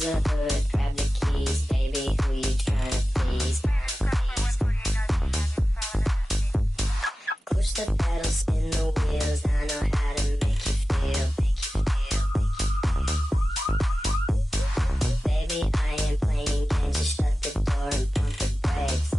the hood, grab the keys, baby, who you trying to please? Push the pedal, spin the wheels, I know how to make you feel. Baby, I ain't playing games, just shut the door and pump the brakes.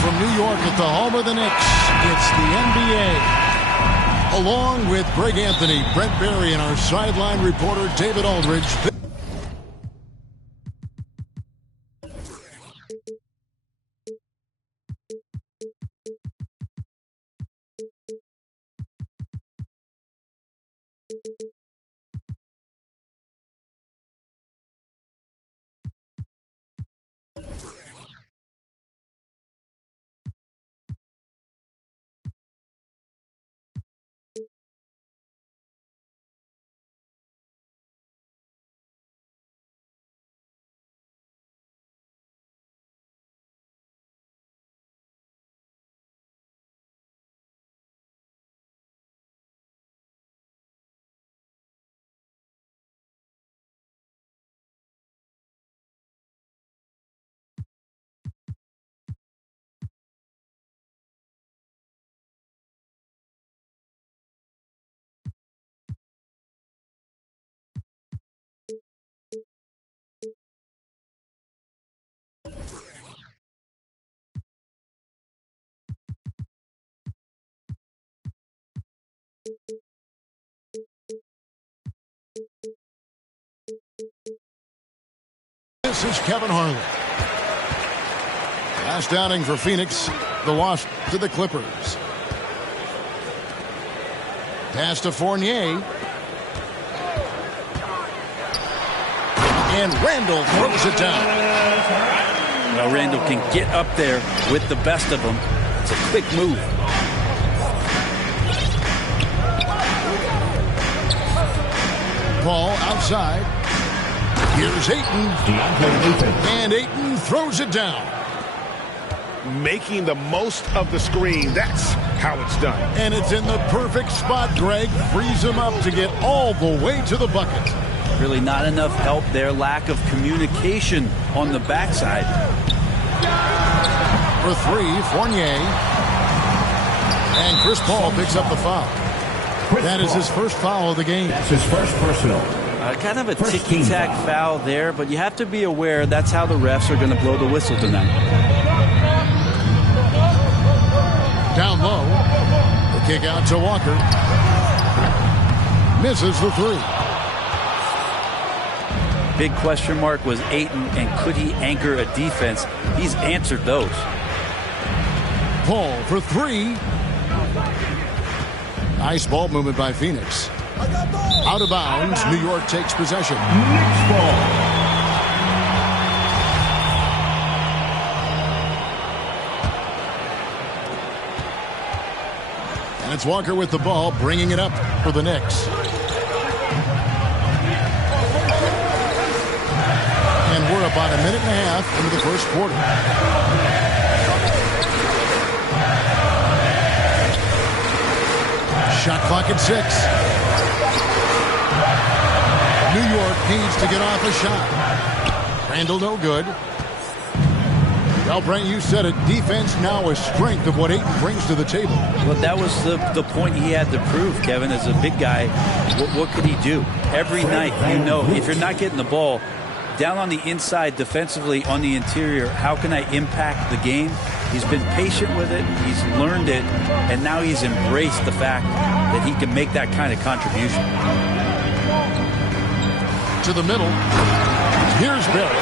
From New York at the home of the Knicks, it's the NBA. Along with Greg Anthony, Brent Barry, and our sideline reporter David Aldridge. This is Kevin Harlan. Last outing for Phoenix, the loss to the Clippers. Pass to Fournier. And Randall throws it down. Well, Randall can get up there with the best of them. It's a quick move. Ball outside. Here's Ayton. And Ayton throws it down. Making the most of the screen. That's how it's done. And it's in the perfect spot, Greg. Frees him up to get all the way to the bucket. Really not enough help there. Lack of communication on the backside. For three, Fournier. And Chris Paul picks up the foul. That is his first foul of the game. That's his first personal. Kind of a ticky-tack foul there, but you have to be aware that's how the refs are going to blow the whistle tonight. Down low. The kick out to Walker. Misses the three. Big question mark was Ayton, and could he anchor a defense? He's answered those. Paul for three. Nice ball movement by Phoenix. Out of bounds. New York takes possession. Knicks ball. And it's Walker with the ball, bringing it up for the Knicks. And we're about a minute and a half into the first quarter. Shot clock at 6. New York needs to get off a shot. Randall no good. Well, Brent, you said it. Defense now a strength of what Ayton brings to the table. Well, that was the point he had to prove, Kevin. As a big guy, what could he do? Every night, you know, if you're not getting the ball down on the inside defensively on the interior, how can I impact the game? He's been patient with it. He's learned it. And now he's embraced the fact that he can make that kind of contribution. To the middle. Here's Barrett.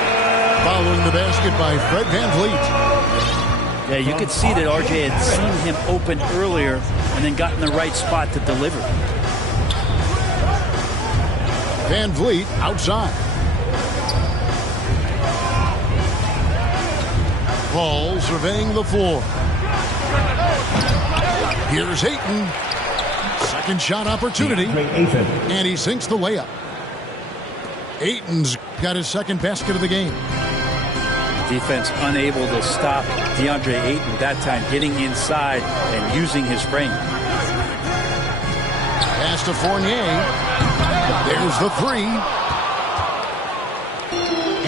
Following the basket by Fred VanVleet. Yeah, you could see that RJ had seen him open earlier and then got in the right spot to deliver. VanVleet outside. Paul surveying the floor. Here's Ayton. Second shot opportunity. And he sinks the layup. Ayton's got his second basket of the game. Defense unable to stop DeAndre Ayton that time, getting inside and using his frame. Pass to Fournier. There's the three.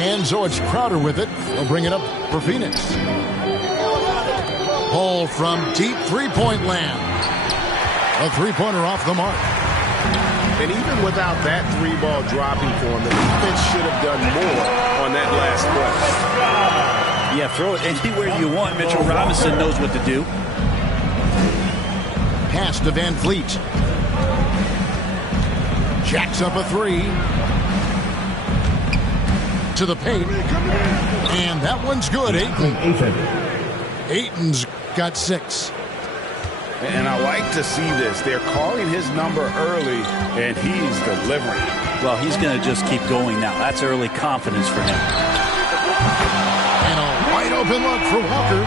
And so it's Crowder with it. They'll bring it up for Phoenix. Paul from deep three-point land. A three-pointer off the mark. And even without that three ball dropping for him, the defense should have done more on that last play. Yeah, throw it anywhere you want. Mitchell Robinson knows what to do. Pass to VanVleet. Jacks up a three. To the paint. And that one's good. Ayton's got 6. And I like to see this. They're calling his number early, and he's delivering. Well, he's going to just keep going now. That's early confidence for him. And a wide open look for Walker.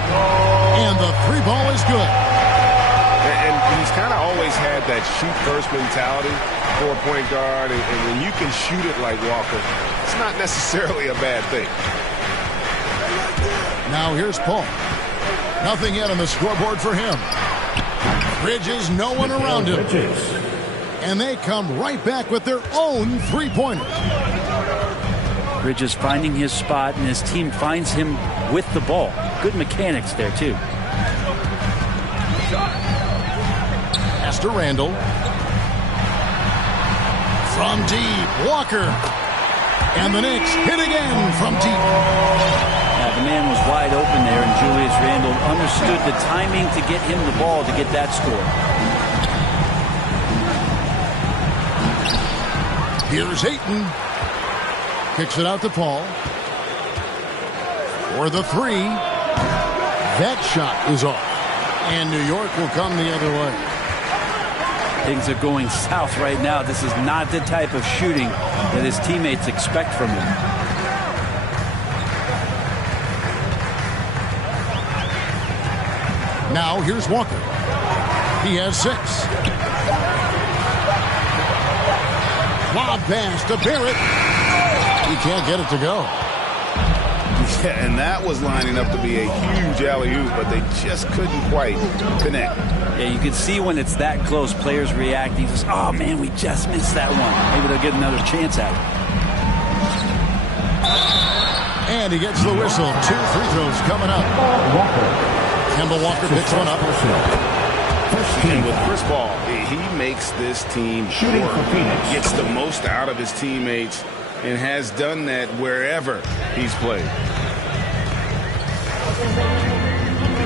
And the three ball is good. And he's kind of always had that shoot-first mentality for a point guard. And when you can shoot it like Walker, it's not necessarily a bad thing. Now here's Paul. Nothing yet on the scoreboard for him. Bridges, no one around him. And they come right back with their own three-pointers. Bridges finding his spot, and his team finds him with the ball. Good mechanics there, too. Pass to Randall. From deep, Walker. And the Knicks hit again from deep. The man was wide open there, and Julius Randle understood the timing to get him the ball to get that score. Here's Ayton. Kicks it out to Paul. For the three. That shot is off. And New York will come the other way. Things are going south right now. This is not the type of shooting that his teammates expect from him. Now here's Walker. He has 6. Lob pass to Barrett. He can't get it to go. Yeah, and that was lining up to be a huge alley-oop, but they just couldn't quite connect. Yeah, you can see when it's that close, players reacting. Just, oh, man, we just missed that one. Maybe they'll get another chance at it. And he gets the whistle. 2 free throws coming up. Kemba Walker picks one up. And with Chris Paul, he makes this team shooting for Phoenix. Gets the most out of his teammates and has done that wherever he's played.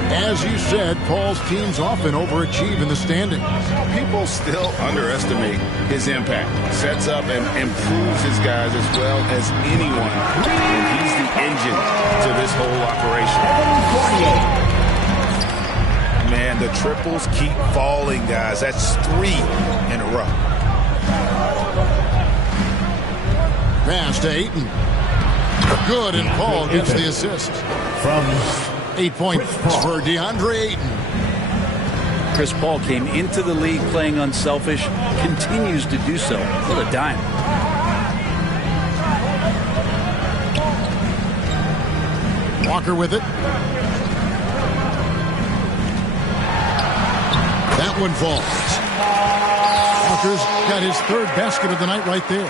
As you said, Paul's teams often overachieve in the standings. People still underestimate his impact. Sets up and improves his guys as well as anyone. And he's the engine to this whole operation. Man, the triples keep falling, guys. That's 3 in a row. Pass to Ayton. Good, and Paul gets the assist. From 8 points for DeAndre Ayton. Chris Paul came into the league playing unselfish, continues to do so. What a dime. Walker with it. That one falls. Walker's got his 3rd basket of the night right there.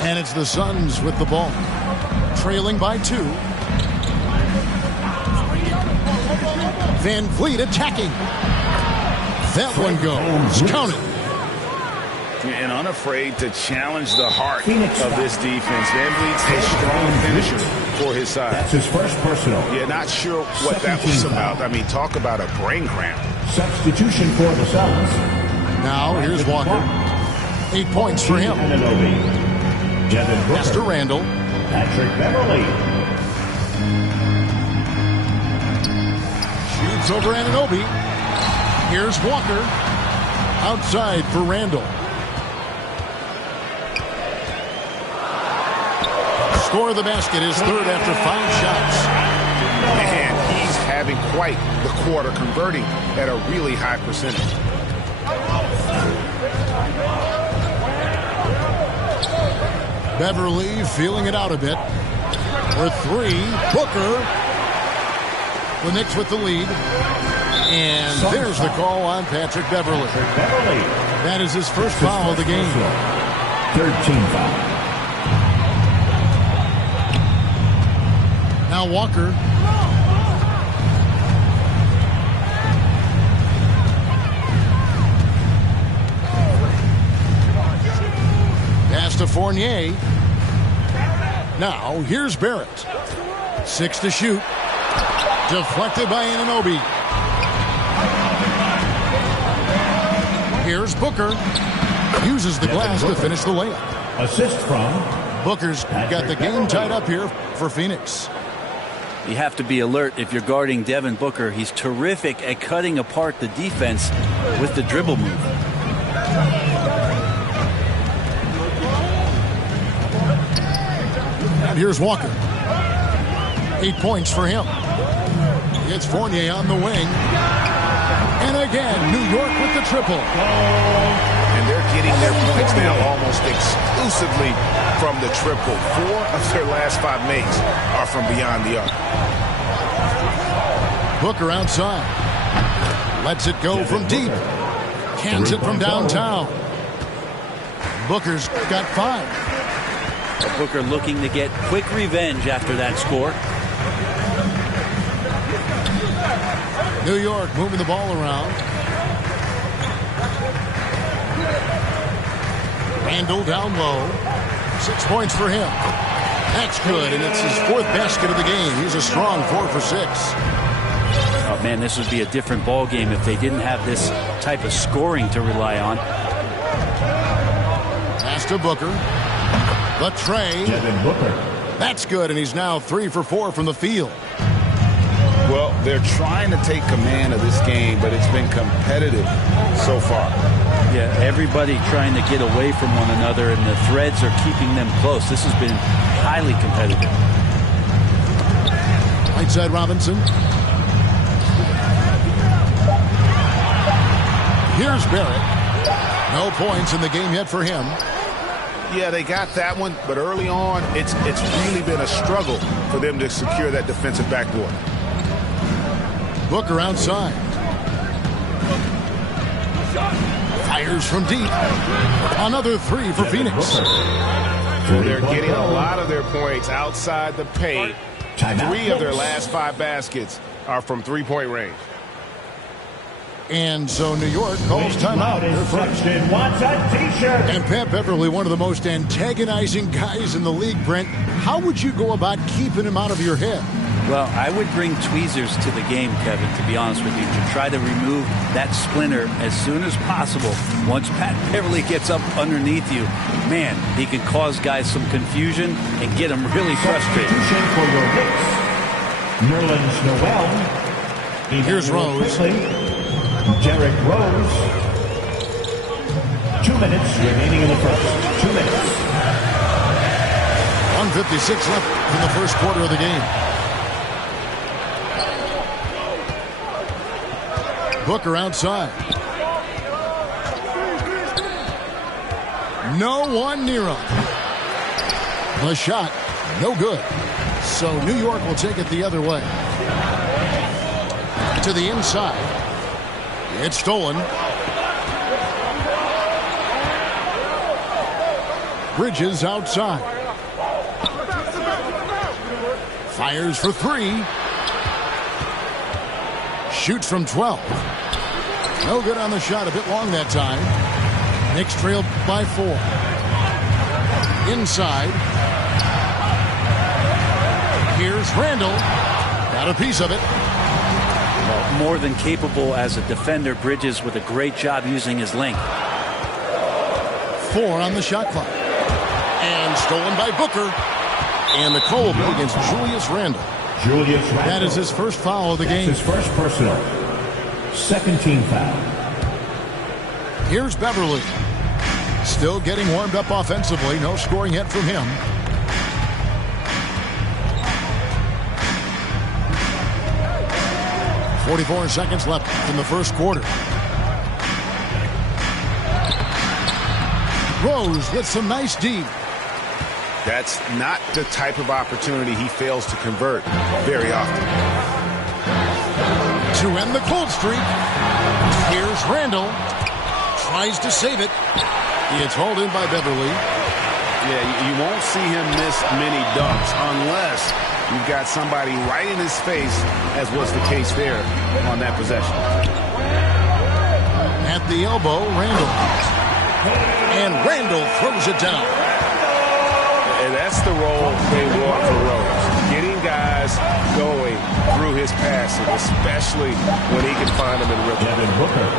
And it's the Suns with the ball. Trailing by 2. VanVleet attacking. That one goes. Count it. And unafraid to challenge the heart Phoenix of foul. this defense. VanVleet's a strong finisher for his side. That's his first personal. Yeah, not sure what that was about. I mean, talk about a brain cramp. Substitution for the Suns. Now, here's Walker. 8 points for him. Anunoby. Devin Pass to Booker. Randall. Patrick Beverly. Shoots over Anunoby. Here's Walker. Outside for Randall. Score of the basket is third after 5 shots. Man, he's having quite the quarter, converting at a really high percentage. Beverly feeling it out a bit. For 3, Booker. The Knicks with the lead. And there's the call on Patrick Beverly. Beverly. That is his first foul of the game. Third team foul. Now Walker. Pass to Fournier. Now here's Barrett. 6 to shoot. Deflected by Anunoby. Here's Booker. Uses the glass to finish the layup. Assist from Booker's got the game tied up here for Phoenix. You have to be alert if you're guarding Devin Booker. He's terrific at cutting apart the defense with the dribble move. And here's Walker. 8 points for him. It's Fournier on the wing. And again, New York with the triple. And they're getting their points now almost exclusively from the triple. 4 of their last 5 makes are from beyond the arc. Booker outside. Lets it go from deep. Cans it from downtown. Booker's got 5. Booker looking to get quick revenge after that score. New York moving the ball around. Randall down low. 6 points for him. That's good, and it's his 4th basket of the game. He's a strong 4 for 6. Oh, man, this would be a different ball game if they didn't have this type of scoring to rely on. Pass to Booker. The tray. Devin Booker. That's good, and he's now 3 for 4 from the field. Well, they're trying to take command of this game, but it's been competitive so far. Yeah, everybody trying to get away from one another, and the threads are keeping them close. This has been highly competitive. Right side Robinson. Here's Barrett. No points in the game yet for him. Yeah, they got that one, but early on, it's really been a struggle for them to secure that defensive backboard. Booker outside. Fires from deep. Another 3 for Phoenix. They're getting a lot of their points outside the paint. 3 of their last 5 baskets are from three-point range. And so New York calls timeout. Flexton wants a t-shirt. And Pat Beverly, one of the most antagonizing guys in the league, Brent. How would you go about keeping him out of your head? Well, I would bring tweezers to the game, Kevin, to be honest with you, to try to remove that splinter as soon as possible. Once Pat Beverly gets up underneath you, man, he can cause guys some confusion and get them really frustrated. Substitution for your Knicks. Nerlens Noel. Here's Rose. Derrick Rose. 2 minutes remaining in the first. 2 minutes. 1:56 left in the first quarter of the game. Booker outside. No one near him. The shot, no good. So New York will take it the other way. To the inside. It's stolen. Bridges outside. Fires for 3. Shoots from 12. No good on the shot, a bit long that time. Knicks trailed by 4. Inside. Here's Randall. Got a piece of it. Well, more than capable as a defender. Bridges with a great job using his length. 4 on the shot clock. And stolen by Booker. And the call will be against Julius Randle. That is his first foul of the game. His first personal. Second team foul. Here's Beverly. Still getting warmed up offensively. No scoring yet from him. .44 seconds left in the first quarter. Rose with some nice D. That's not the type of opportunity he fails to convert very often. To end the cold streak, here's Randall. Tries to save it. It's hauled in by Beverly. Yeah, you won't see him miss many dunks unless you've got somebody right in his face, as was the case there on that possession. At the elbow, Randall. And Randall throws it down. And that's the role they want for Rose. Getting guys going through his passing, especially when he can find them in rhythm. Devin Booker.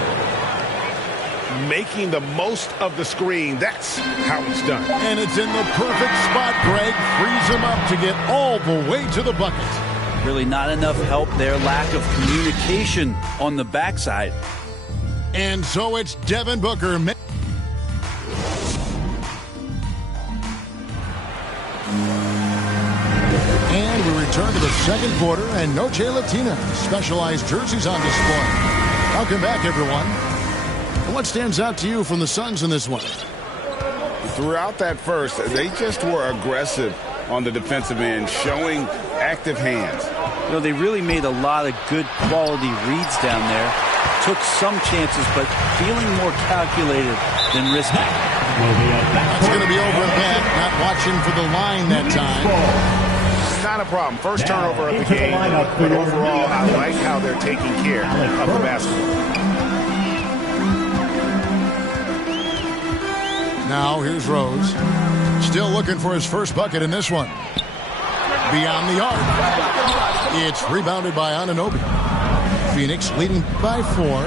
Making the most of the screen. That's how it's done. And it's in the perfect spot. Greg frees him up to get all the way to the bucket. Really not enough help there. Lack of communication on the backside. And so it's Devin Booker. And we return to the second quarter, and Noche Latina specialized jerseys on display. Welcome back, everyone. What stands out to you from the Suns in this one? Throughout that first, they just were aggressive on the defensive end, showing active hands. You know, they really made a lot of good quality reads down there. Took some chances, but feeling more calculated than risky. That's going to be over a bit. Not watching for the line that time. Not a problem. First turnover of the game. But overall, I like how they're taking care of the basketball. Now here's Rose. Still looking for his first bucket in this one. Beyond the arc. It's rebounded by Anunoby. Phoenix leading by 4.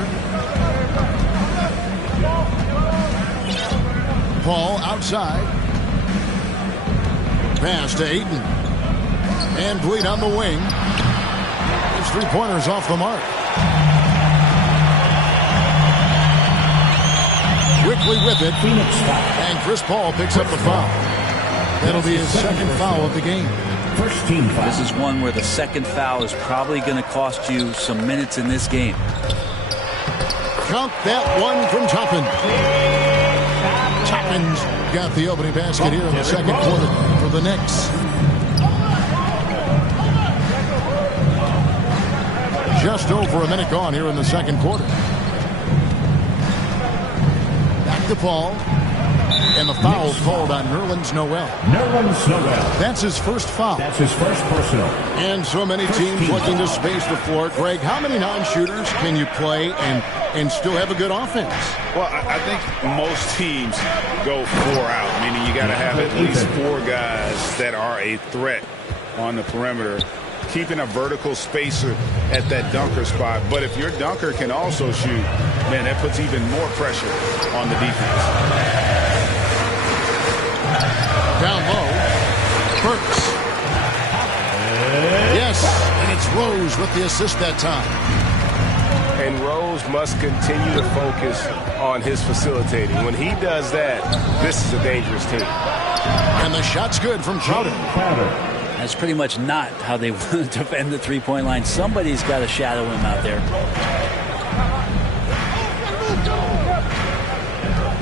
Paul outside. Pass to Ayton. And Bleed on the wing. His three-pointers off the mark. Quickly with it. And Chris Paul picks up the foul. That'll be his second foul of the game. First team foul. This is one where the second foul is probably going to cost you some minutes in this game. Count that one from Toppin. Toppin's got the opening basket here in the second quarter for the Knicks. Just over a minute gone here in the second quarter. Back to Paul. And the foul called on Nerlens Noel. That's his first foul. That's his first personal. And so many teams looking to space the floor. Greg, how many non-shooters can you play and still have a good offense? Well, I think most teams go 4 out, meaning you got to have at least 4 guys that are a threat on the perimeter, keeping a vertical spacer at that dunker spot. But if your dunker can also shoot, man, that puts even more pressure on the defense. Down low, Burks. Yes, and it's Rose with the assist that time. And Rose must continue to focus on his facilitating. When he does that, this is a dangerous team. And the shot's good from Crowder. That's pretty much not how they want to defend the three-point line. Somebody's got to shadow him out there.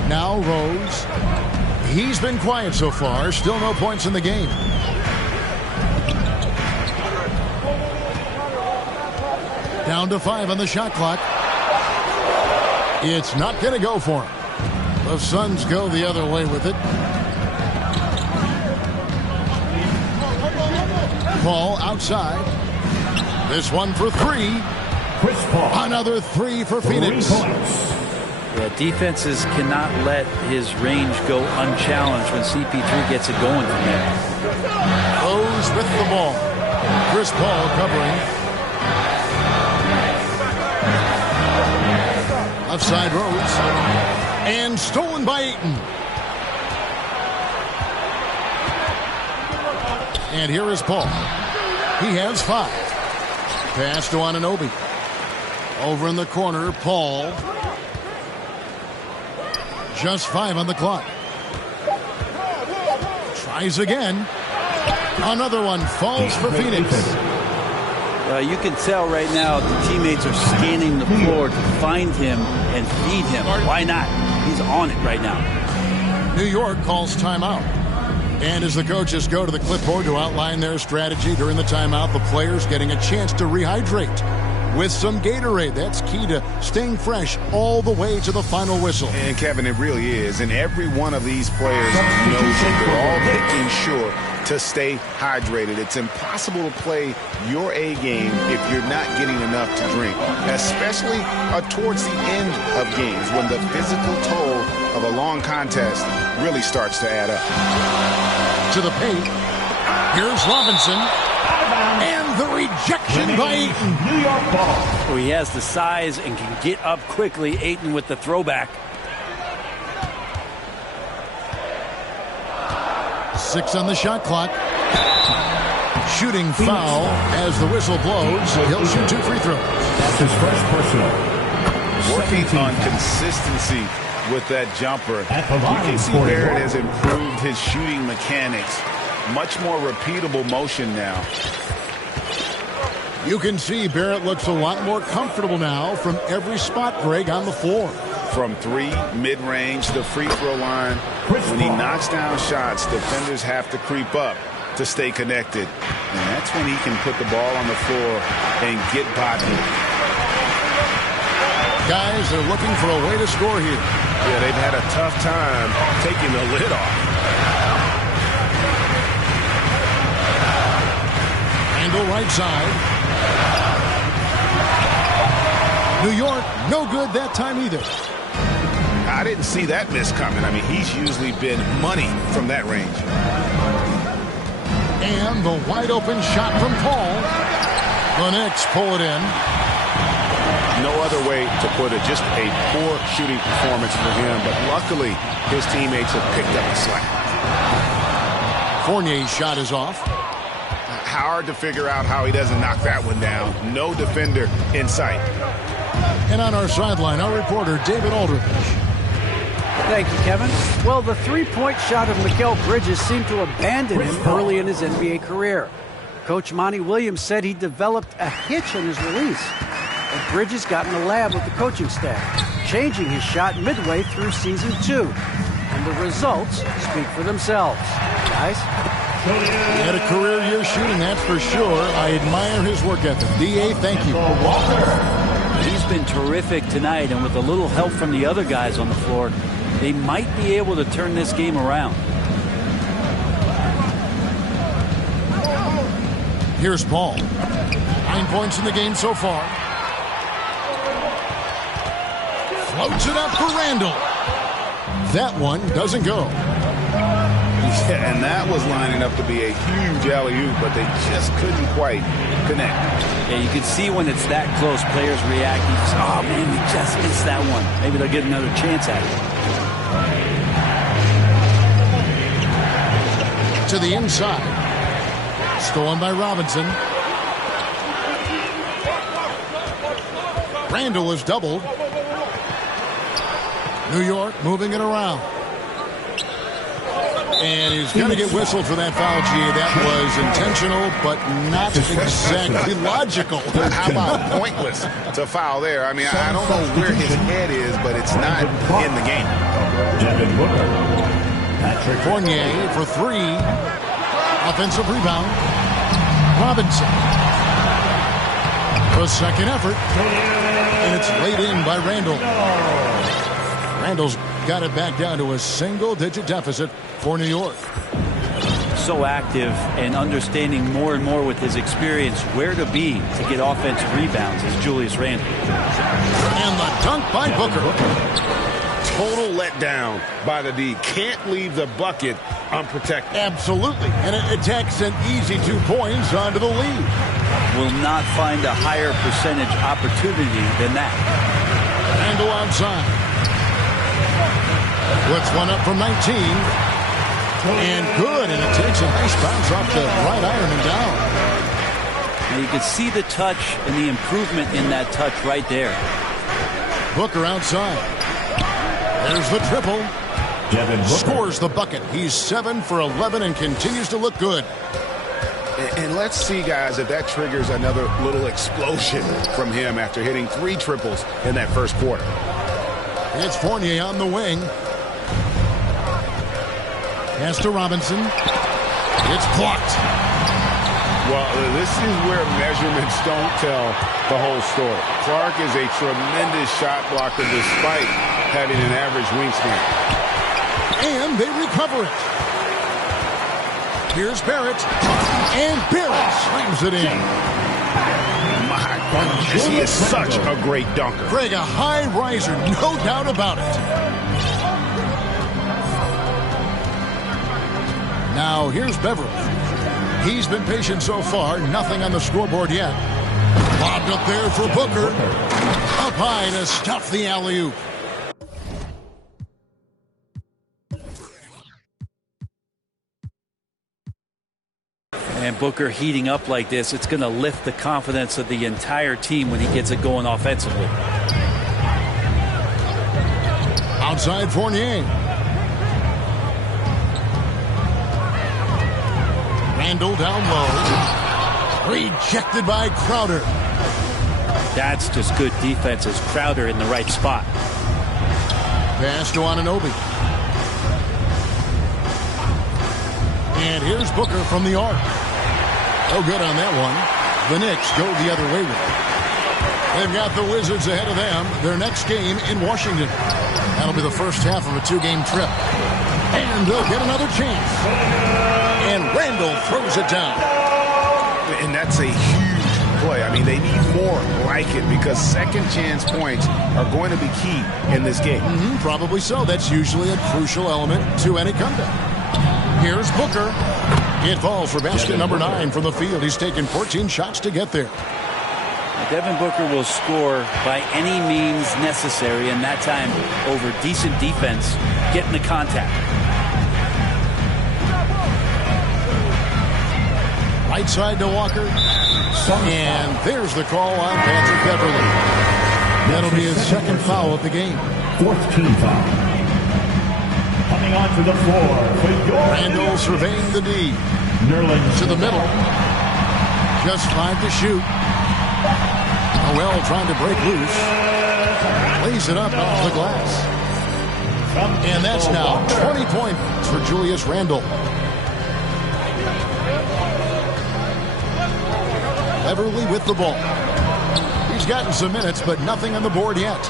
Now Rose. He's been quiet so far. Still no points in the game. Down to 5 on the shot clock. It's not going to go for him. The Suns go the other way with it. Paul outside. This one for 3. Chris Paul. Another 3 for Phoenix. 3 points. Yeah, defenses cannot let his range go unchallenged when CP3 gets it going from there. Goes with the ball. Chris Paul covering. Left side Rhodes. And stolen by Ayton. And here is Paul. He has 5. Pass to Anunoby. Over in the corner, Paul. Just 5 on the clock. Tries again. Another one falls for Phoenix. You can tell right now the teammates are scanning the floor to find him and feed him. Why not? He's on it right now. New York calls timeout. And as the coaches go to the clipboard to outline their strategy during the timeout, the players getting a chance to rehydrate with some Gatorade. That's key to staying fresh all the way to the final whistle. And Kevin, it really is. And every one of these players knows that they're all making sure to stay hydrated. It's impossible to play your A game if you're not getting enough to drink, especially towards the end of games when the physical toll of a long contest really starts to add up. To the paint. Here's Robinson. And the rejection by Ayton. New York ball. So he has the size and can get up quickly. Ayton with the throwback. 6 on the shot clock. Shooting foul as the whistle blows. He'll shoot 2 free throws. That's his first personal. Working on consistency with that jumper. You can see Barrett has improved his shooting mechanics. Much more repeatable motion now. You can see Barrett looks a lot more comfortable now from every spot, Greg, on the floor. From 3, mid-range, the free throw line. When he knocks down shots, defenders have to creep up to stay connected. And that's when he can put the ball on the floor and get by them. Guys, they're looking for a way to score here. Yeah, they've had a tough time taking the lid off. Handle right side. New York, no good that time either. I didn't see that miss coming. I mean, he's usually been money from that range. And the wide open shot from Paul. The Knicks pull it in. No other way to put it. Just a poor shooting performance for him. But luckily, his teammates have picked up the slack. Fournier's shot is off. Hard to figure out how he doesn't knock that one down. No defender in sight. And on our sideline, our reporter, David Aldridge. Thank you, Kevin. Well, the three-point shot of Mikal Bridges seemed to abandon him early in his NBA career. Coach Monty Williams said he developed a hitch in his release. And Bridges got in the lab with the coaching staff, changing his shot midway through season 2. And the results speak for themselves. Guys? He had a career year shooting, that's for sure. I admire his work ethic. D.A., thank you. He's been terrific tonight, and with a little help from the other guys on the floor, they might be able to turn this game around. Here's Paul. 9 points in the game so far. Floats it up for Randall. That one doesn't go. Yeah, and that was lining up to be a huge alley-oop, but they just couldn't quite connect. Yeah, you can see when it's that close, players react. You just, oh, man, we just missed that one. Maybe they'll get another chance at it. To the inside. Stolen by Robinson. Randall is doubled. New York moving it around. And he's going to get whistled for that foul, G. That was intentional, but not exactly logical. How about pointless to foul there? I mean, I don't know where his head is, but it's not in the game. Fournier for 3. Offensive rebound. Robinson. For a second effort. And it's laid in by Randall. Randall's got it back down to a single-digit deficit for New York. so active and understanding more and more with his experience where to be to get offensive rebounds is Julius Randle. And the dunk by Booker. Total letdown by the D. Can't leave the bucket unprotected. Absolutely. And it takes an easy 2 points onto the lead. Will not find a higher percentage opportunity than that. Randle outside. Puts one up from 19. And good. And it takes a nice bounce off the right iron and down. And you can see the touch and the improvement in that touch right there. Booker outside. There's the triple. Scores the bucket. He's 7 for 11 and continues to look good. And let's see, guys, if that triggers another little explosion from him after hitting 3 triples in that first quarter. It's Fournier on the wing. Pass to Robinson. It's blocked. Well, this is where measurements don't tell the whole story. Clark is a tremendous shot blocker despite having an average wingspan. And they recover it. Here's Barrett. And Barrett slams it in. My goodness, he is such a great dunker. Greg, a high riser, no doubt about it. Now here's Beverly. He's been patient so far, nothing on the scoreboard yet. Bobbed up there for Booker. Up high to stuff the alley-oop. And Booker heating up like this, it's going to lift the confidence of the entire team when he gets it going offensively. Outside Fournier. Randle down low. Rejected by Crowder. That's just good defense as Crowder in the right spot. Pass to Anunoby. And here's Booker from the arc. No good on that one. The Knicks go the other way with it. They've got the Wizards ahead of them. Their next game in Washington. That'll be the first half of a 2-game trip. And they'll get another chance. And Randle throws it down. And that's a huge play. I mean, they need more like it because second chance points are going to be key in this game. Probably so. That's usually a crucial element to any comeback. Here's Booker. It falls for basket number 9 from the field. He's taken 14 shots to get there. Devin Booker will score by any means necessary, and that time over decent defense, getting the contact. Right side to Walker. And there's the call on Patrick Beverly. That'll be his second foul of the game. 4th team foul. Coming onto the floor for your Randle surveying the D. Nerlens To the middle. Just 5 to shoot. Noel trying to break loose. Lays it up off the glass. And that's now 20 points for Julius Randle. Beverly with the ball. He's gotten some minutes, but nothing on the board yet.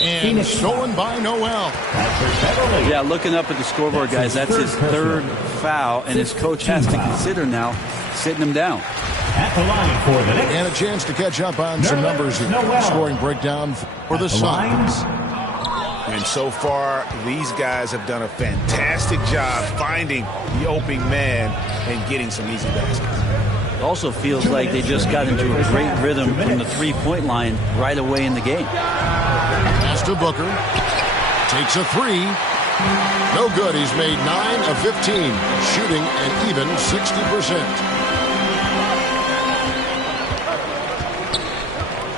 And stolen by Noel. Yeah, looking up at the scoreboard, guys, that's his 3rd foul, and his coach has to consider now sitting him down. At the line for the Knicks. And a chance to catch up on some numbers here. Scoring breakdown for the Suns. And so far, these guys have done a fantastic job finding the opening man and getting some easy baskets. It also feels like they just got into a great rhythm from the three-point line right away in the game. Pass to Booker. Takes a 3. No good. He's made 9 of 15. Shooting an even 60%.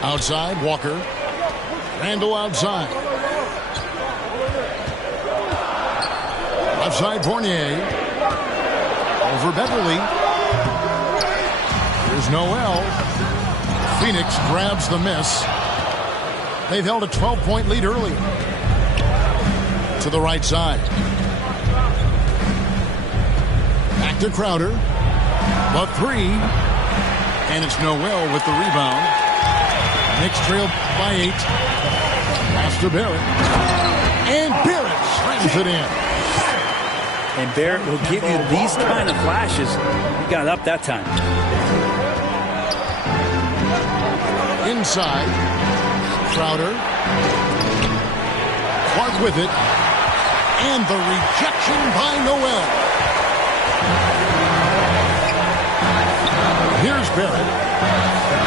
Outside, Walker. Randle outside. Left side, Fournier. Over Beverly. Here's Noel. Phoenix grabs the miss. They've held a 12-point lead early. To the right side. Back to Crowder. The 3. And it's Noel with the rebound. Knicks trail by 8. Pass to Barrett. And Barrett slams it in. And Barrett will give you these kind of flashes. He got up that time. Inside. Crowder. Clark with it. And the rejection by Noel. Here's Barrett.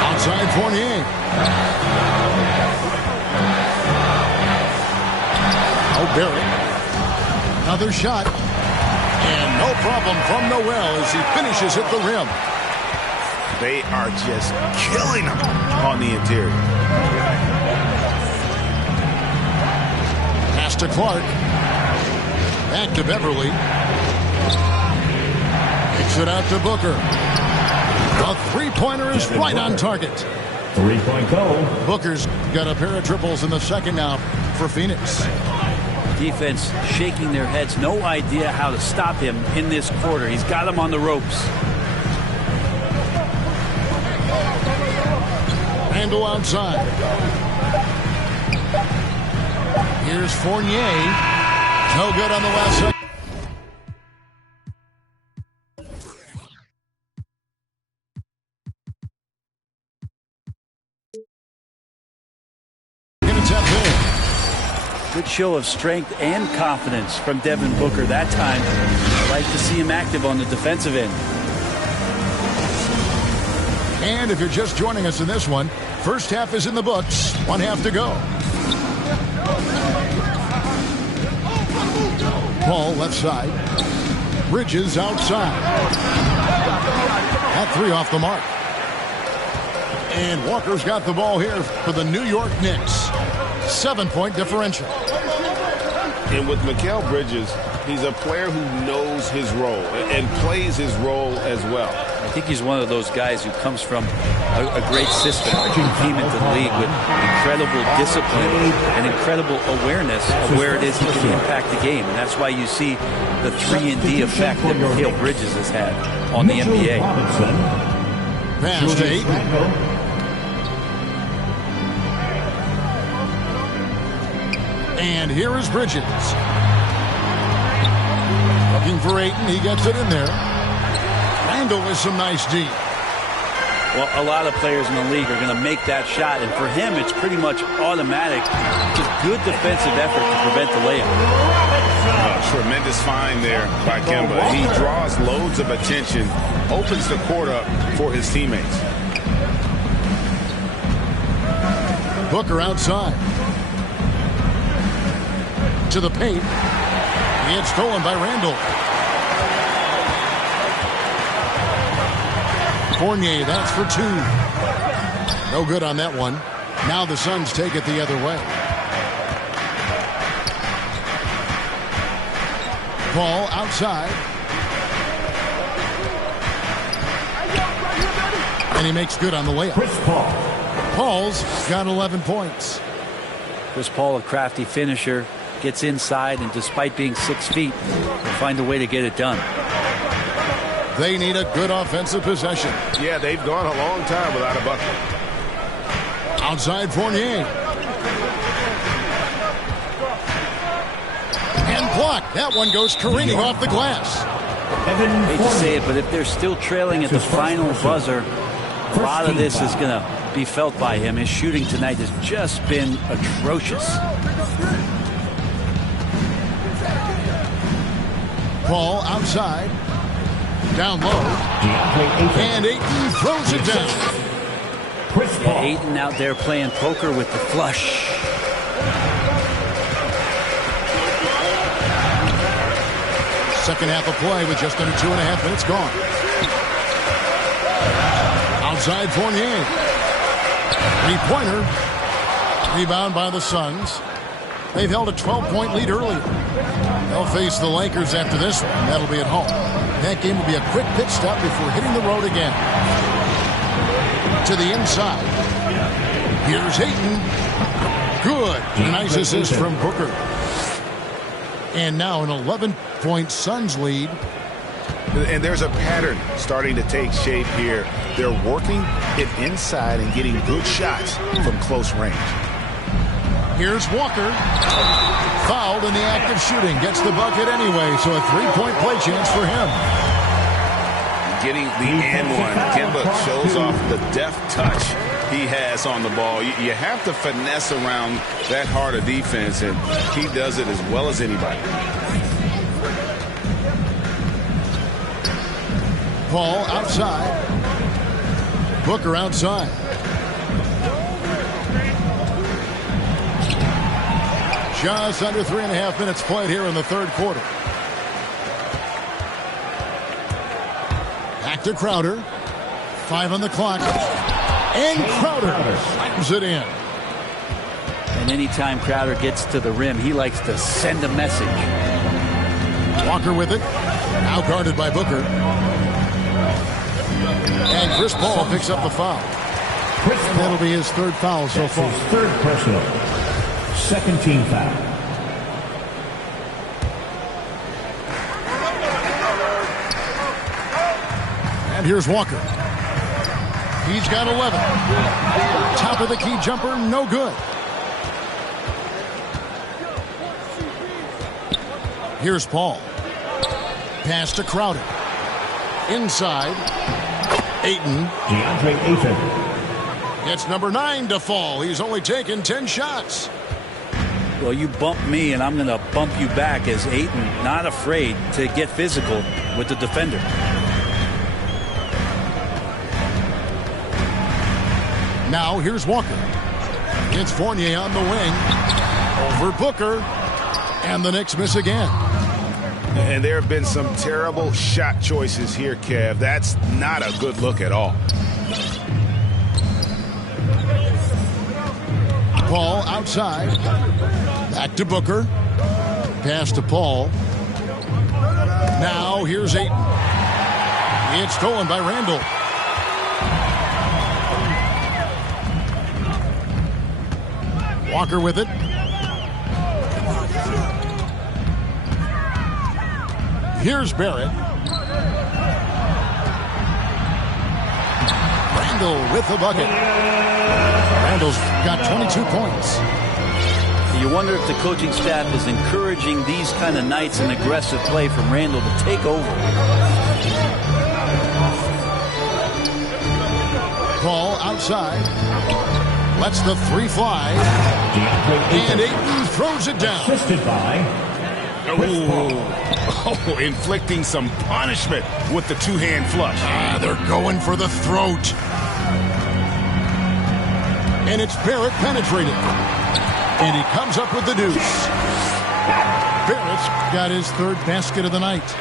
Outside Fournier. Oh, Barrett. Another shot. And no problem from Noel as he finishes at the rim. They are just killing him on the interior. Pass to Clark. Back to Beverly. Kicks it out to Booker. The three-pointer is right on target. 3-point goal. Booker's got a pair of triples in the second now for Phoenix. Defense shaking their heads. No idea how to stop him in this quarter. He's got him on the ropes. Randall outside. Here's Fournier. No good on the last second. Good show of strength and confidence from Devin Booker that time. I like to see him active on the defensive end. And if you're just joining us in this one, first half is in the books. 1 half to go. Paul left side. Bridges outside. That three off the mark. And Walker's got the ball here for the New York Knicks. 7-point differential. And with Mikal Bridges, he's a player who knows his role and plays his role as well. I think he's one of those guys who comes from a great system. He came into the league with incredible discipline and incredible awareness of where it is he can impact the game. And that's why you see the 3-and-D effect that Mikal Bridges has had on the NBA. Pass to Ayton. And here is Bridges. Looking for Ayton. He gets it in there. Randall with some nice D. Well, a lot of players in the league are going to make that shot, and for him, it's pretty much automatic. Just good defensive effort to prevent the layup. Tremendous find there by Kemba. He draws loads of attention, opens the court up for his teammates. Booker outside. To the paint. It's stolen by Randall. Fournier, that's for two. No good on that one. Now the Suns take it the other way. Paul outside. And he makes good on the layup. Chris Paul. Paul's got 11 points. Chris Paul, a crafty finisher, gets inside, and despite being 6 feet, will find a way to get it done. They need a good offensive possession. Yeah, they've gone a long time without a bucket. Outside Fournier. And blocked. That one goes careening off the glass. Hate to say it, but if they're still trailing at the final buzzer, a lot of this is going to be felt by him. His shooting tonight has just been atrocious. Paul outside. Down low. And Ayton throws it down. Yeah, Ayton out there playing poker with the flush. Second half of play with just under 2.5 minutes gone. Outside Fournier. Three-pointer. Rebound by the Suns. They've held a 12-point lead earlier. They'll face the Lakers after this one. That'll be at home. That game will be a quick pit stop before hitting the road again. To the inside. Here's Ayton. Good. Nice assist from Booker. And now an 11-point Suns lead. And there's a pattern starting to take shape here. They're working it inside and getting good shots from close range. Here's Walker. Fouled in the act of shooting. Gets the bucket anyway, so a three-point play chance for him. Getting the and one. Kemba shows off the deft touch he has on the ball. You have to finesse around that hard a defense, and he does it as well as anybody. Paul outside. Booker outside. Just under 3.5 minutes played here in the third quarter. Back to Crowder. 5 on the clock. And Crowder slams it in. And anytime Crowder gets to the rim, he likes to send a message. Walker with it. Now guarded by Booker. And Chris Paul picks up the foul. And that'll be his third foul so far. His third personal. Second team foul. And here's Walker. He's got 11. Top of the key jumper, no good. Here's Paul. Pass to Crowder. Inside. Ayton. DeAndre Ayton. It's number 9 to fall. He's only taken 10 shots. Well, you bump me, and I'm going to bump you back as Ayton, not afraid to get physical with the defender. Now here's Walker. It's Fournier on the wing. Over Booker. And the Knicks miss again. And there have been some terrible shot choices here, Kev. That's not a good look at all. Paul outside. Back to Booker. Pass to Paul. Now here's Ayton. It's stolen by Randall. Walker with it. Here's Barrett. Randall with the bucket. Randall's got 22 points. You wonder if the coaching staff is encouraging these kind of nights and aggressive play from Randall to take over. Paul outside. Lets the three fly. And Ayton throws it down. Assisted by Oh, inflicting some punishment with the two-hand flush. They're going for the throat. And it's Barrett penetrating. And he comes up with the deuce. Barrett's got his third basket of the night.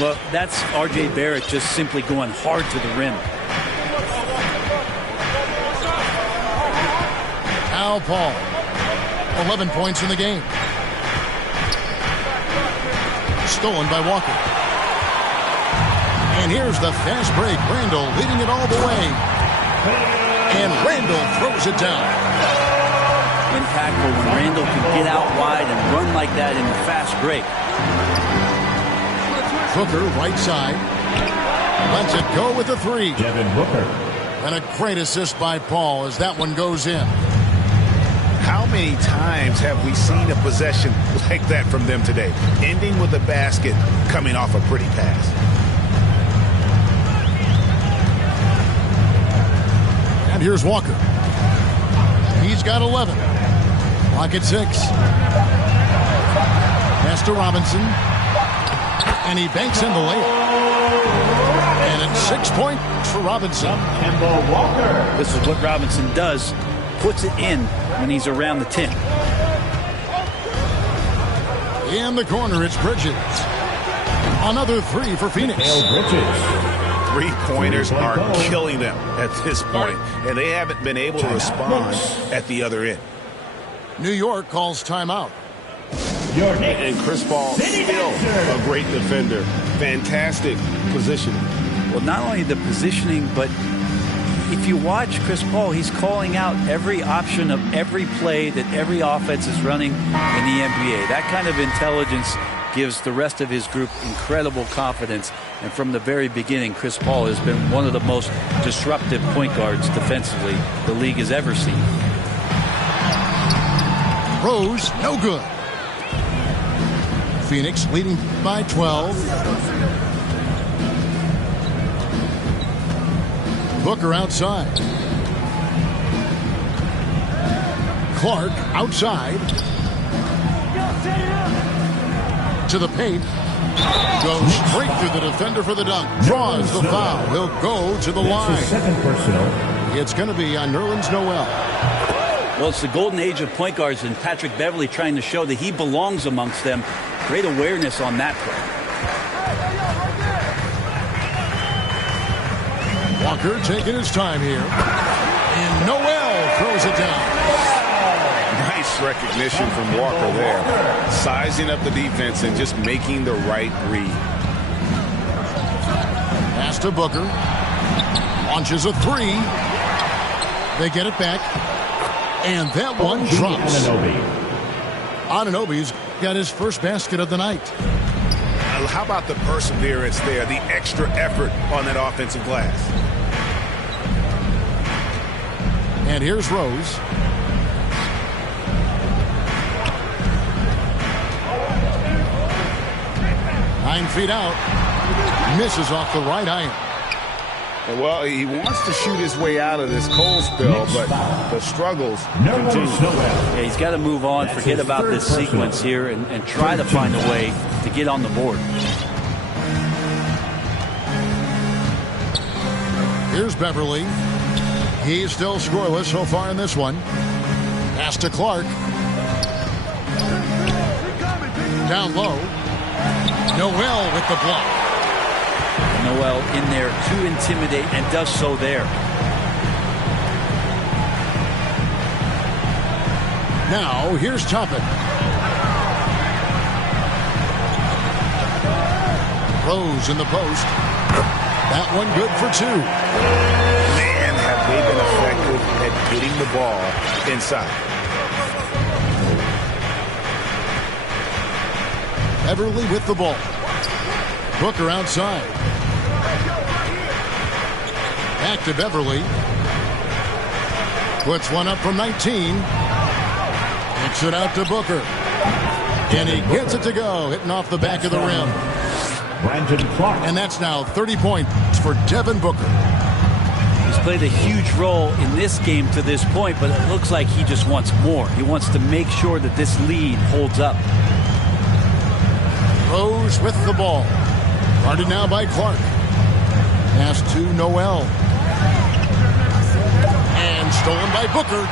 Well, that's R.J. Barrett just simply going hard to the rim. Now Paul. 11 points in the game. Stolen by Walker. And here's the fast break. Randall leading it all the way. And Randall throws it down. Impactful when Randall can get out wide and run like that in the fast break. Booker, right side. Lets it go with a three. Devin Booker. And a great assist by Paul as that one goes in. How many times have we seen a possession like that from them today? Ending with a basket, coming off a pretty pass. And here's Walker. He's got 11. Clock at 6. Pass to Robinson. And he banks in the layup. And it's 6 points for Robinson. Kemba Walker. This is what Robinson does. Puts it in when he's around the 10. In the corner, it's Bridges. Another three for Phoenix. Bridges. Three-pointers are killing them at this point, and they haven't been able to respond at the other end. New York calls timeout. Your Knicks. And Chris Paul still a great defender. Fantastic positioning. Well, not only the positioning, but if you watch Chris Paul, he's calling out every option of every play that every offense is running in the NBA. That kind of intelligence gives the rest of his group incredible confidence. And from the very beginning, Chris Paul has been one of the most disruptive point guards defensively the league has ever seen. Rose, no good. Phoenix leading by 12. Booker outside. Clark outside. To the paint. Goes straight through the defender for the dunk. Draws the foul. He'll go to the line. It's going to be on Nerlens Noel. Well, it's the golden age of point guards, and Patrick Beverley trying to show that he belongs amongst them. Great awareness on that play. Walker taking his time here. And Noel throws it down. Nice recognition from Walker there. Sizing up the defense and just making the right read. Pass to Booker. Launches a three. They get it back. And that one drops. Anunoby's got his first basket of the night. How about the perseverance there, the extra effort on that offensive glass? And here's Rose. Nine feet out. Misses off the right iron. Well, he wants to shoot his way out of this cold spell, but the struggles continue. Yeah, he's got to move on, forget about this sequence here, and try to find a way to get on the board. Here's Beverley. He's still scoreless so far in this one. Pass to Clark. Down low. Noel with the block. Noel in there to intimidate and does so there. Now here's Toppin. Rose in the post. That one good for two. Man, have they been effective at getting the ball inside. Beverley with the ball. Booker outside. Back to Beverley. Puts one up from 19. Kicks it out to Booker. And he gets it to go, hitting off the back of the rim. And that's now 30 points for Devin Booker. He's played a huge role in this game to this point, but it looks like he just wants more. He wants to make sure that this lead holds up. Rose with the ball. Guarded now by Clark. Pass to Noel. And stolen by Booker.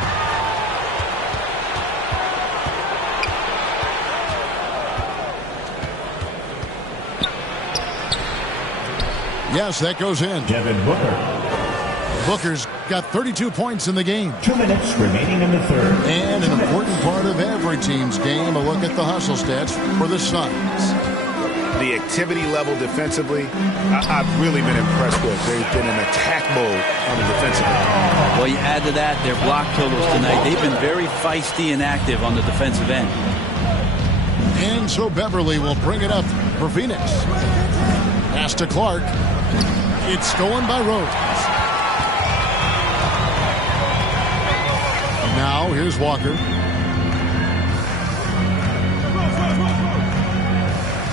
Yes, that goes in. Devin Booker. Booker's got 32 points in the game. 2 minutes remaining in the third. And an important part of every team's game, a look at the hustle stats for the Suns. The activity level defensively, I've really been impressed with. They've been in attack mode on the defensive end. Well, you add to that their block totals tonight. They've been very feisty and active on the defensive end. And so Beverley will bring it up for Phoenix. Pass to Clark. It's stolen by Rose. Now here's Walker.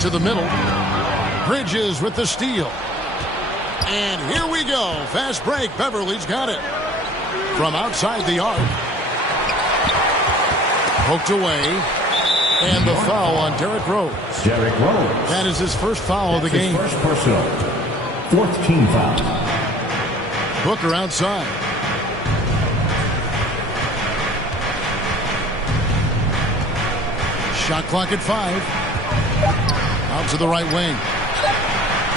To the middle. Bridges with the steal. And here we go. Fast break. Beverly's got it. From outside the arc. Poked away. And the foul on Derrick Rose. Derrick Rose. That is his first foul of the game. His first personal. Fourth team foul. Booker outside. Shot clock at 5. Out to the right wing.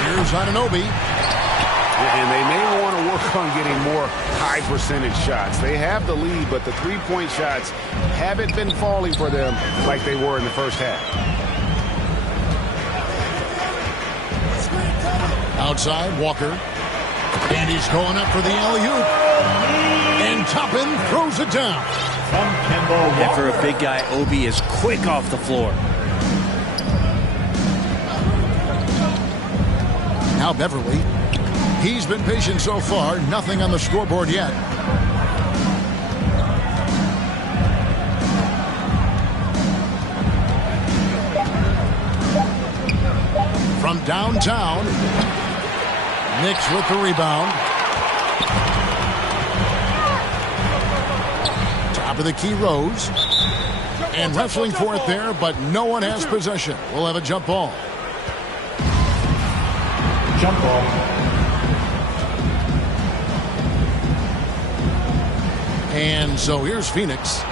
Here's Anunoby. And they may want to work on getting more high percentage shots. They have the lead, but the three-point shots haven't been falling for them like they were in the first half. Outside, Walker. And he's going up for the alley-oop. And Toppin throws it down. And for a big guy, Obi is quick off the floor. Now Beverley. He's been patient so far. Nothing on the scoreboard yet. From downtown, Knicks with the rebound. Top of the key, Rose. And wrestling for it there, but no one has possession. We'll have a jump ball. Jump ball. And so here's Phoenix.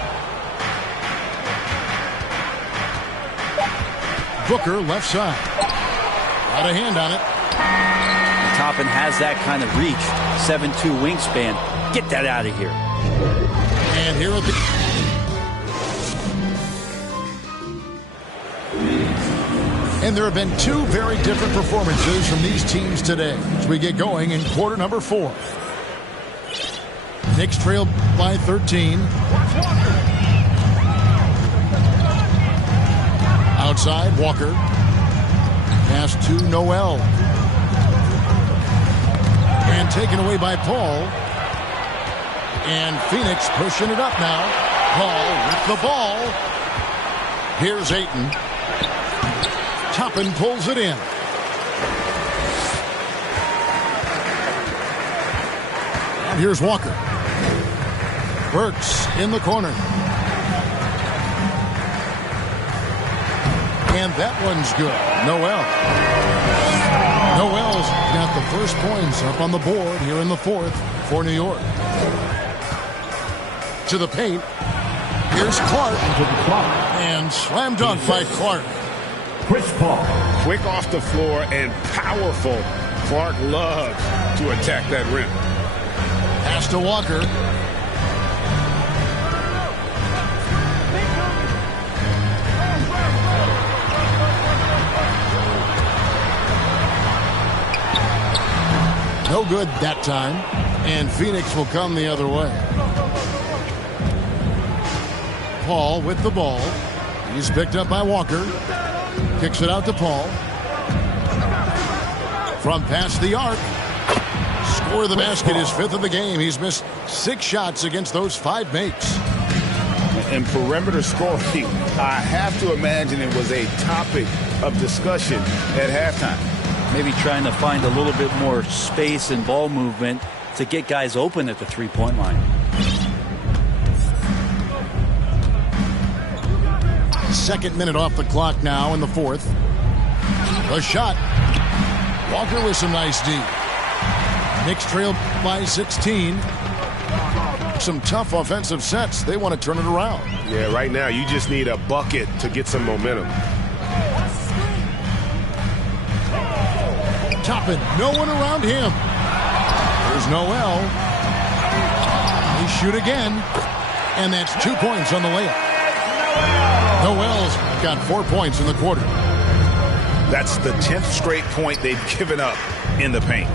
Booker left side. Got a hand on it. Toppin has that kind of reach. 7'2" wingspan. Get that out of here. And here at the... And there have been two very different performances from these teams today as we get going in quarter number 4. Knicks trailed by 13. Outside, Walker. Pass to Noel. And taken away by Paul. And Phoenix pushing it up now. Paul with the ball. Here's Ayton. Toppin pulls it in. And here's Walker. Burks in the corner. And that one's good. Noel. Noel's got the first points up on the board here in the 4th for New York. To the paint. Here's Clark. And slam dunk by Clark. Chris Paul. Quick off the floor and powerful. Clark loves to attack that rim. Pass to Walker. No good that time. And Phoenix will come the other way. Paul with the ball. He's picked up by Walker. Kicks it out to Paul. From past the arc. Score of the basket, his 5th of the game. He's missed 6 shots against those 5 makes. And perimeter scoring, I have to imagine it was a topic of discussion at halftime. Maybe trying to find a little bit more space and ball movement to get guys open at the three-point line. Second minute off the clock now in the 4th. The shot. Walker with some nice D. Knicks trail by 16. Some tough offensive sets. They want to turn it around. Yeah, right now you just need a bucket to get some momentum. Toppin, no one around him. There's Noel. He shoot again. And that's 2 points on the layup. Noel's got 4 points in the quarter. That's the 10th straight point they've given up in the paint.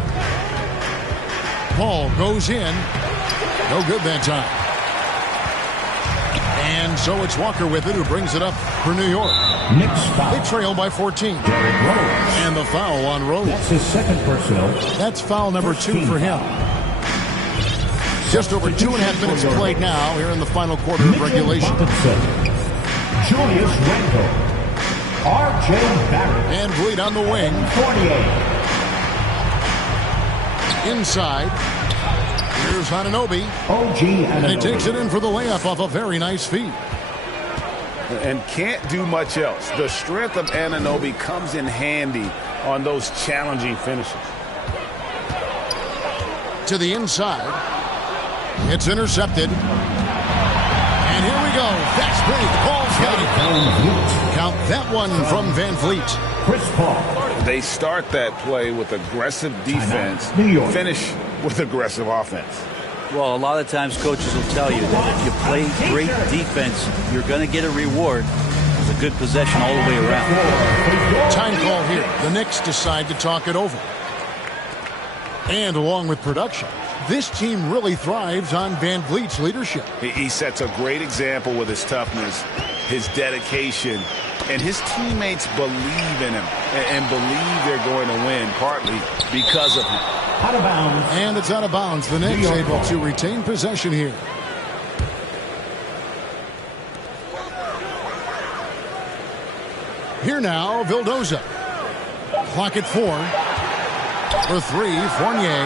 Paul goes in. No good that time. And so it's Walker with it who brings it up for New York. Knicks foul. They trail by 14. And the foul on Rose. That's his second personal. That's foul number 2 for him. Just over 2.5 minutes played now here in the final quarter of regulation. Julius Randle. R.J. Barrett. And Vliet on the wing. 48. Inside. Here's Anunoby. OG And he takes it in for the layup off a very nice feed. And can't do much else. The strength of Anunoby comes in handy on those challenging finishes. To the inside. It's intercepted. And here we go. That's big. Paul's got it. Count that one from Van Vliet. Chris Paul. They start that play with aggressive defense, finish with aggressive offense. Well, a lot of times coaches will tell you that if you play great defense, you're going to get a reward. It's a good possession all the way around. Time call here. The Knicks decide to talk it over. And along with production, this team really thrives on Van Vliet's leadership. He sets a great example with his toughness, his dedication, and his teammates believe in him and believe they're going to win, partly because of him. Out of bounds. And it's out of bounds. The Knicks able to retain possession here. Here now, Vildoza. Clock at 4. For 3, Fournier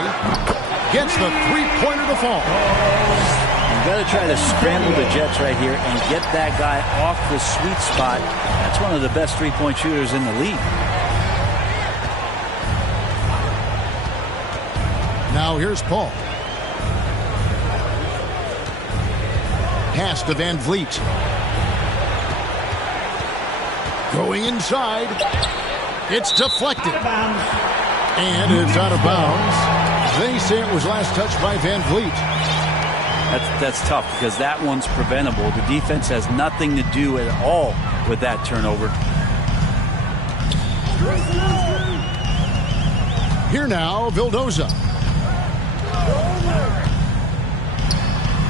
gets the three-pointer to fall. You've got to try to scramble the Jets right here and get that guy off the sweet spot. That's one of the best three-point shooters in the league. Now here's Paul. Pass to Van Vliet. Going inside. It's deflected. And it's out of bounds. They say it was last touched by Van Vliet. That's tough because that one's preventable. The defense has nothing to do at all with that turnover. Here now, Vildoza.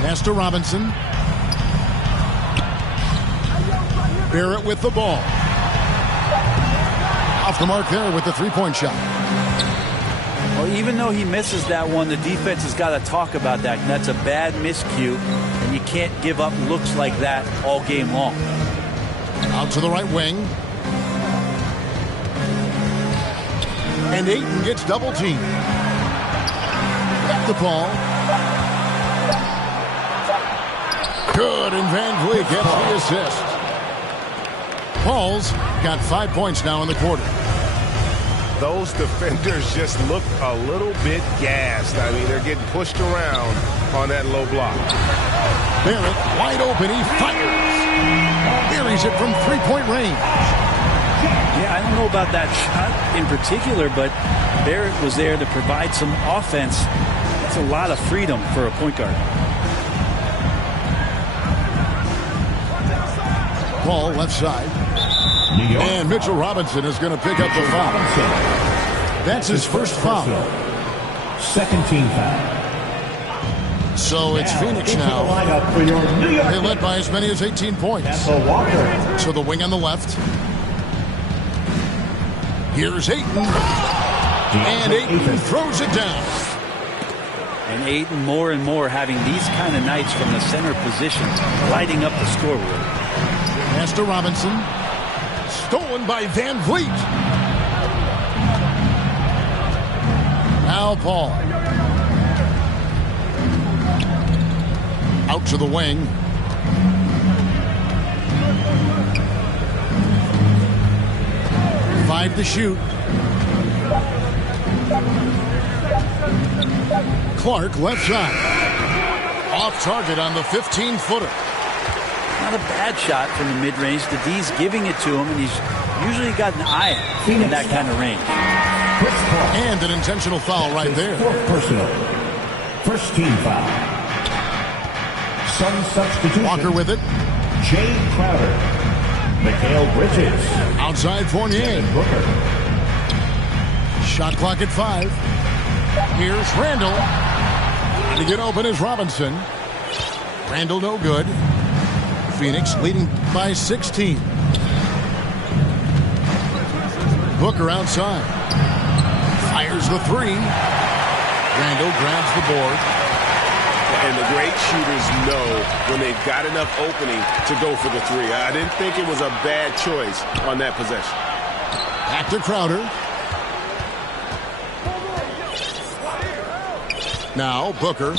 Pass to Robinson. Barrett with the ball. Off the mark there with the three-point shot. Well, even though he misses that one, the defense has got to talk about that. And that's a bad miscue, and you can't give up looks like that all game long. Out to the right wing. And Ayton gets double-teamed. Back the ball. Good, and Van Vliet gets the assist. Paul's got 5 points now in the quarter. Those defenders just look a little bit gassed. I mean, they're getting pushed around on that low block. Barrett wide open. He fires. Buries it from three-point range. Yeah, I don't know about that shot in particular, but Barrett was there to provide some offense. That's a lot of freedom for a point guard. Ball left side. And Mitchell Robinson is going to pick up the foul. That's his first foul. Second team foul. So it's Phoenix now. They led by as many as 18 points. So the wing on the left. Here's Ayton. And Ayton throws it down. And Ayton more and more having these kind of nights from the center position, lighting up the scoreboard. Pass to Robinson. Stolen by Van Vliet. Now Paul. Out to the wing. Five to shoot. Clark left side. Off target on the 15-footer. Not a bad shot from the mid-range. The D's giving it to him, and he's usually got an eye in that kind of range. And an intentional foul right there. Fourth personal. First team foul. Some substitution. Walker with it. Jay Crowder. Mikal Bridges. Outside Fournier. Booker. Shot clock at 5. Here's Randall. To get open is Robinson. Randall no good. Phoenix leading by 16. Booker outside. Fires the three. Randall grabs the board. And the great shooters know when they've got enough opening to go for the three. I didn't think it was a bad choice on that possession. Back to Crowder. Now Booker.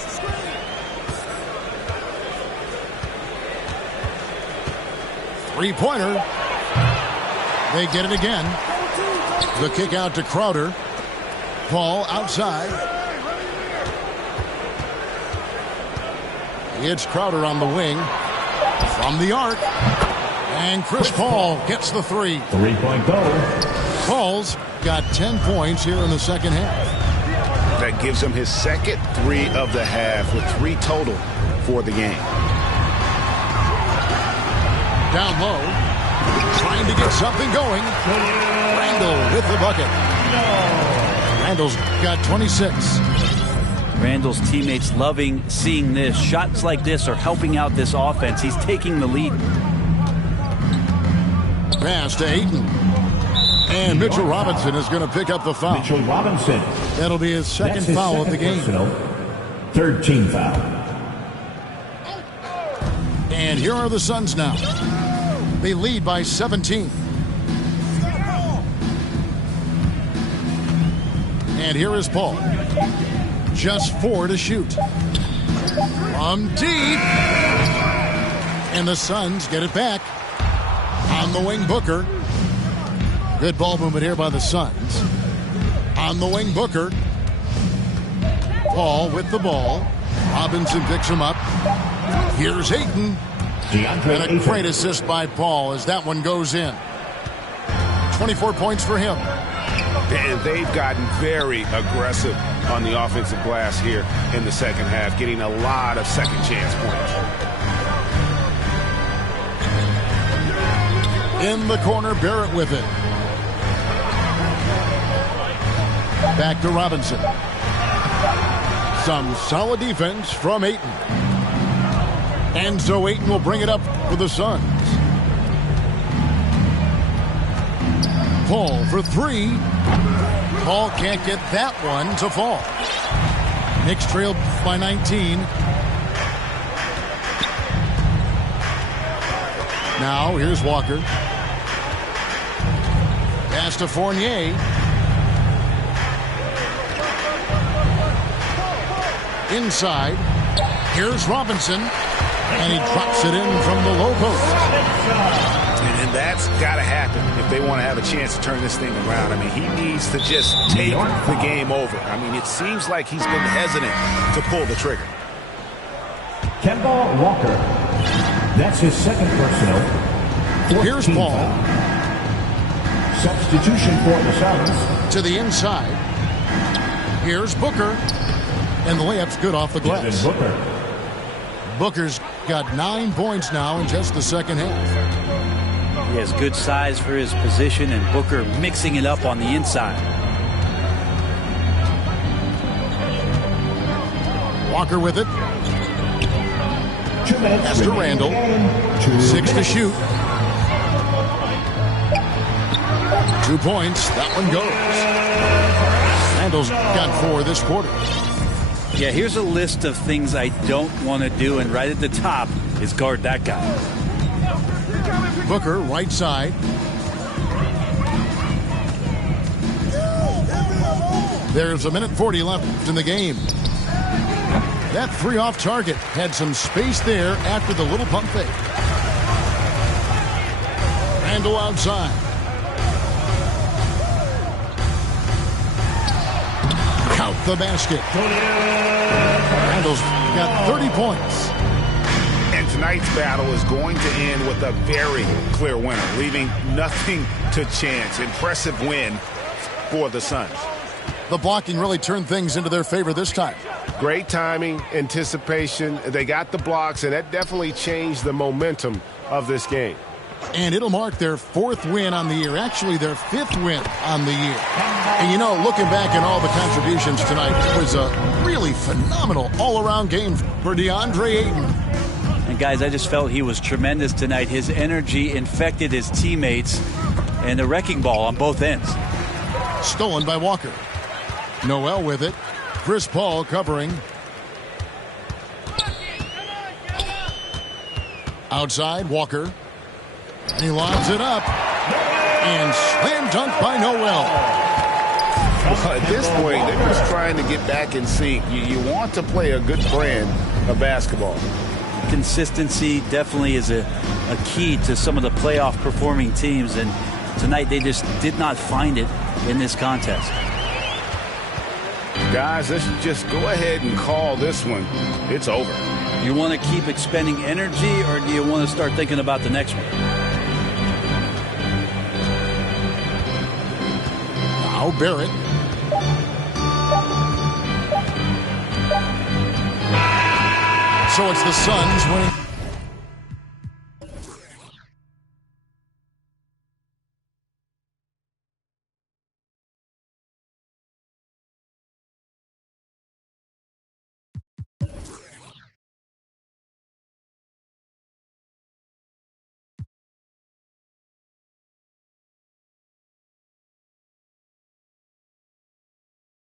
Three-pointer. They get it again. The kick out to Crowder. Paul outside. It's Crowder on the wing. From the arc. And Chris Paul gets the three. Three-point goal. Paul's got 10 points here in the second half. That gives him his second three of the half with 3 total for the game. Down low, trying to get something going. Randall with the bucket. Randall's got 26. Randall's teammates loving seeing this. Shots like this are helping out this offense. He's taking the lead. Pass to Ayton. And Mitchell Robinson is going to pick up the foul. Mitchell Robinson. That'll be his second his foul second of the game. personal. Third team foul. And here are the Suns now. They lead by 17. And here is Paul. Just 4 to shoot. From deep. And the Suns get it back. On the wing, Booker. Good ball movement here by the Suns. On the wing, Booker. Paul with the ball. Robinson picks him up. Here's Ayton. And a great assist by Paul as that one goes in. 24 points for him. And they've gotten very aggressive on the offensive glass here in the second half, getting a lot of second chance points. In the corner, Barrett with it. Back to Robinson. Some solid defense from Ayton. And so Ayton will bring it up for the Suns. Paul for 3. Paul can't get that one to fall. Knicks trail by 19. Now here's Walker. Pass to Fournier. Inside. Here's Robinson. And he drops it in from the low post. And that's got to happen if they want to have a chance to turn this thing around. I mean, he needs to just take the game over. I mean, it seems like he's been hesitant to pull the trigger. Kemba Walker. That's his second personal. Here's Paul. Substitution for the Suns. To the inside. Here's Booker. And the layup's good off the glass. Booker's got 9 points now in just the second half. He has good size for his position, and Booker mixing it up on the inside. Walker with it. 2 minutes. Pass to Randall. 6 to shoot. 2 points. That one goes. Randall's got 4 this quarter. Yeah, here's a list of things I don't want to do, and right at the top is guard that guy. Booker, right side. There's 1:40 left in the game. That 3 off target had some space there after the little pump fake. Randall outside. Count the basket. Randall's got 30 points. And tonight's battle is going to end with a very clear winner, leaving nothing to chance. Impressive win for the Suns. The blocking really turned things into their favor this time. Great timing, anticipation. They got the blocks, and that definitely changed the momentum of this game. And it'll mark their 4th win on the year. Actually, their 5th win on the year. And, you know, looking back at all the contributions tonight, it was a really phenomenal all-around game for DeAndre Ayton. And, guys, I just felt he was tremendous tonight. His energy infected his teammates, and the wrecking ball on both ends. Stolen by Walker. Noel with it. Chris Paul covering. Outside, Walker. And he lobs it up. And slam dunk by Noel. Well, at this point, they're just trying to get back in sync. You want to play a good brand of basketball. Consistency definitely is a key to some of the playoff performing teams, and tonight they just did not find it in this contest. Guys, let's just go ahead and call this one. It's over. You want to keep expending energy, or do you want to start thinking about the next one? Now Barrett. So it's the Suns winning.